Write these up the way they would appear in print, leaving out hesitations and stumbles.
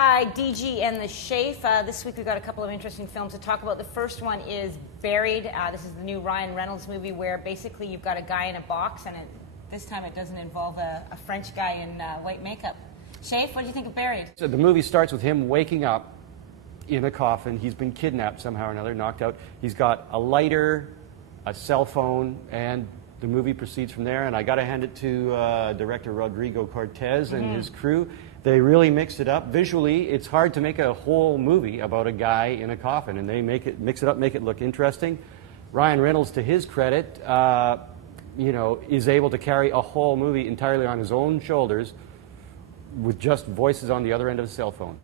Hi, DG and the Schaef. This week we've got a couple of interesting films to talk about. The first one is Buried. This is the new Ryan Reynolds movie where basically you've got a guy in a box, and this time it doesn't involve a French guy in white makeup. Schaef, what do you think of Buried? So the movie starts with him waking up in a coffin. He's been kidnapped somehow or another, knocked out. He's got a lighter, a cell phone, and the movie proceeds from there. And I got to hand it to director Rodrigo Cortez and his crew. They really mixed it up. Visually, it's hard to make a whole movie about a guy in a coffin, and they mix it up, make it look interesting. Ryan Reynolds, to his credit, is able to carry a whole movie entirely on his own shoulders with just voices on the other end of a cell phone.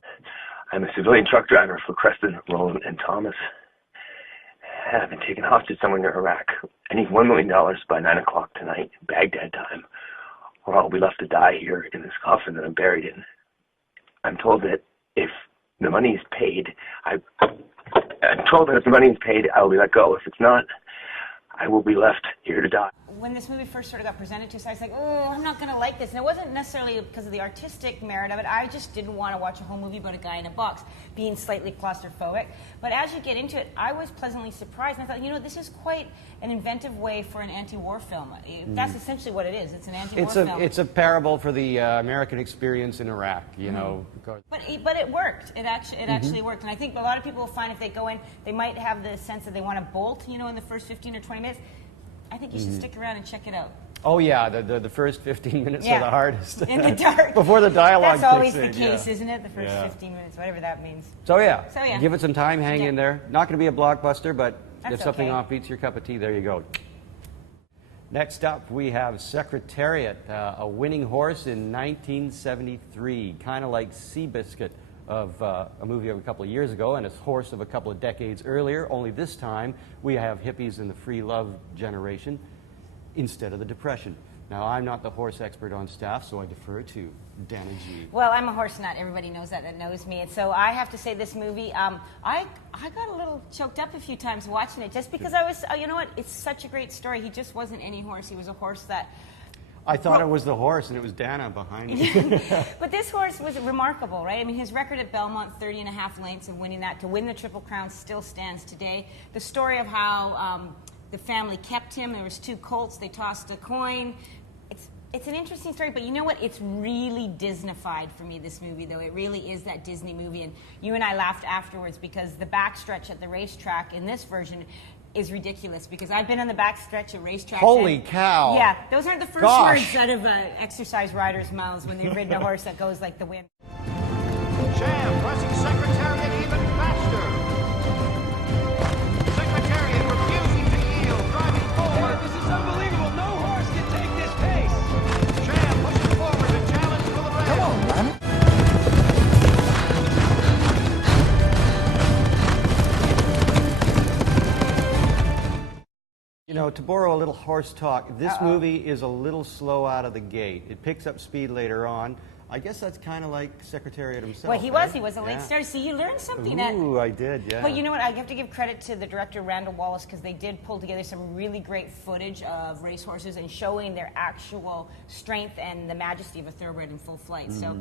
I'm a civilian truck driver for Creston, Roland, and Thomas. I've been taken hostage somewhere near Iraq. I need $1 million by 9 o'clock tonight, Baghdad time, or I'll be left to die here in this coffin that I'm buried in. I'm told that if the money is paid, I will be let go. If it's not, I will be left here to die. When this movie first sort of got presented to us, I was like, oh, I'm not going to like this. And it wasn't necessarily because of the artistic merit of it. I just didn't want to watch a whole movie about a guy in a box being slightly claustrophobic. But as you get into it, I was pleasantly surprised. And I thought, this is quite an inventive way for an anti-war film. That's essentially what it is. It's an anti-war film. It's a parable for the American experience in Iraq, But it worked. It actually worked. And I think a lot of people will find if they go in, they might have the sense that they want to bolt, in the first 15 or 20 minutes. I think you should stick around and check it out. Oh yeah, the first 15 minutes are the hardest. In the dark. Before the dialogue That's always kicks the in, case, isn't it? The first 15 minutes, whatever that means. So yeah, give it some time, hang in there. Not going to be a blockbuster, but That's if something okay. off beats your cup of tea, there you go. Next up, we have Secretariat, a winning horse in 1973, kind of like Seabiscuit of a movie of a couple of years ago, and a horse of a couple of decades earlier, only this time we have hippies in the free love generation instead of the Depression. Now, I'm not the horse expert on staff, so I defer to Dana G. Well, I'm a horse nut. Everybody knows that knows me. And so I have to say this movie, I got a little choked up a few times watching it just because I was, you know what, it's such a great story. He just wasn't any horse. He was a horse that... I thought it was the horse, and it was Dana behind me. But this horse was remarkable, right? I mean, his record at Belmont, 30.5 lengths of winning that, to win the Triple Crown, still stands today. The story of how the family kept him, there was 2 colts, they tossed a coin. It's an interesting story, but you know what? It's really Disneyfied for me, this movie, though. It really is that Disney movie, and you and I laughed afterwards because the backstretch at the racetrack in this version is ridiculous, because I've been on the backstretch at racetracks. Holy cow. Yeah, those aren't the first words out of exercise riders' mouths when they've ridden a horse that goes like the wind. Schaef pressing Secretariat even faster. Secretariat refusing to yield, driving forward. This is unbelievable. No horse can take this pace. Schaef pushing forward to challenge for the race. Come on, man. To borrow a little horse talk, this movie is a little slow out of the gate. It picks up speed later on. I guess that's kind of like Secretariat himself. Well, he was a late starter. See, you learned something. Ooh, I did, yeah. But you know what? I have to give credit to the director, Randall Wallace, because they did pull together some really great footage of racehorses and showing their actual strength and the majesty of a thoroughbred in full flight. So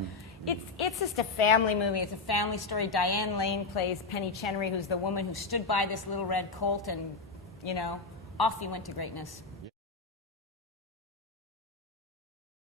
it's just a family movie. It's a family story. Diane Lane plays Penny Chenery, who's the woman who stood by this little red colt, and, off he went to greatness.